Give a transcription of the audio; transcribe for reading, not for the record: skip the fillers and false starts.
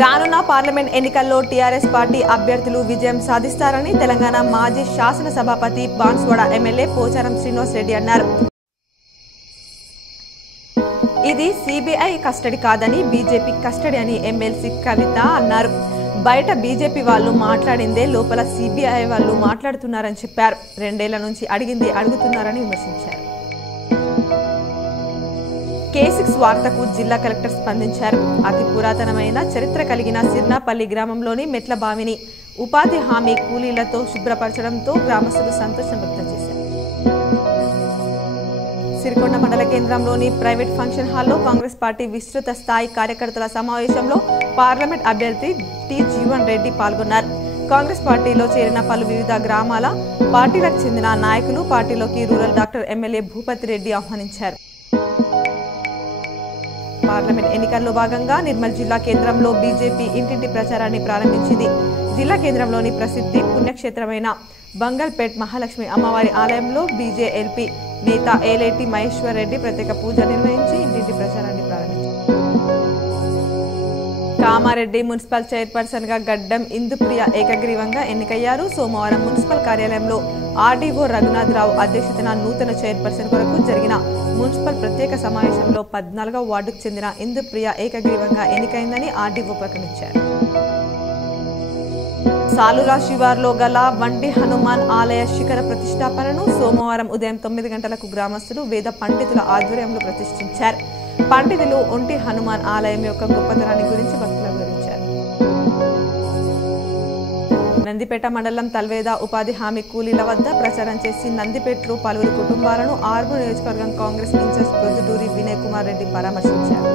రానున్న పార్లమెంట్ ఎన్నికల్లో TRS party అభ్యర్థులు విజయం సాధిస్తారని తెలంగాణ మాజీ శాసన సభాపతి బాన్స్వాడ ఎమ్మెల్యే పోచారం శ్రీనివాస్ రెడ్డి అన్నారు. ఇది సిబిఐ కస్టడీ కాదని బీజేపీ కస్టడీ అని ఎమ్మెల్సీ కవిత అన్నారు. బయట బీజేపీ వాళ్ళు మాట్లాడిందే లోపల సిబిఐ వాళ్ళు మాట్లాడుతున్నారని చెప్పారు. 2 ఏళ్ల నుంచి అడిగింది అడుగుతున్నారని విమర్శించారు. K6 వార్తకు జిల్లా కలెక్టర్ స్పందించారు. అతి పురాతనమైన చరిత్ర కలిగిన సిర్నాపల్లి గ్రామంలోని మెట్ల బావిని ఉపాధి హామీ కూలీలతో శుభ్రపరచడంతో గ్రామస్తులు సంతోషం వ్యక్తం చేశారు. సిరికొండ మండల కేంద్రంలోని ప్రైవేట్ ఫంక్షన్ హాల్లో కాంగ్రెస్ పార్టీ విస్తృత స్థాయి కార్యకర్తల సమావేశంలో పార్లమెంట్ అభ్యర్థి టి జీవన్ రెడ్డి పాల్గొన్నారు. కాంగ్రెస్ పార్టీలో చేరిన పలు వివిధ గ్రామాల పార్టీలకు చెందిన నాయకులు పార్టీలోకి rural doctor MLA Bhupathi Reddy ఆహ్వానించారు. పార్లమెంట్ ఎన్నికల్లో భాగంగా నిర్మల్ జిల్లా కేంద్రంలో బీజేపీ ఇంటింటి ప్రచారాన్ని ప్రారంభించింది. జిల్లా కేంద్రంలోని ప్రసిద్ధి పుణ్యక్షేత్రమైన బంగల్పేట్ మహాలక్ష్మి అమ్మవారి ఆలయంలో బీజేఎల్పీ నేత ఏలేటి మహేశ్వర్ రెడ్డి ప్రత్యేక పూజ నిర్వహించి ఇంటింటి ప్రచారాన్ని ప్రారంభించారు. కామారెడ్డి మున్సిపల్ చైర్పర్సన్ గా గడ్డం ఇందుప్రియ ఏకగ్రీవంగా ఎన్నికయ్యారు. సోమవారం మున్సిపల్ కార్యాలయంలో ఆర్డీఓ రఘునాథరావు అధ్యక్షతన నూతన చైర్పర్సన్ కొరకు జరిగిన మున్సిపల్ ప్రత్యేక సమావేశంలో 14వ వార్డుకు చెందిన ఇందుప్రియ ఏకగ్రీవంగా ఎన్నికైందని ఆర్డీఓ ప్రకటించారు. సాలురా శివార్లో గల వంటి హనుమాన్ ఆలయ శిఖర ప్రతిష్టాపనను సోమవారం ఉదయం 9 గంటలకు గ్రామస్తులు వేద పండితుల ఆధ్వర్యంలో ప్రతిష్ఠించారు. పండితులు ఒంటి హనుమాన్ ఆలయం యొక్క గొప్పతనాన్ని గురించి భక్తులకు వివరించారు. నందిపేట మండలం తల్వేద ఉపాధి హామీ కూలీల వద్ద ప్రచారం చేసి నందిపేటలో పలువురు కుటుంబాలను ఆర్మూర్ నియోజకవర్గం కాంగ్రెస్ ఇన్ఛార్జ్ ప్రొద్దుటూరి వినయ్ కుమార్ రెడ్డి పరామర్శించారు.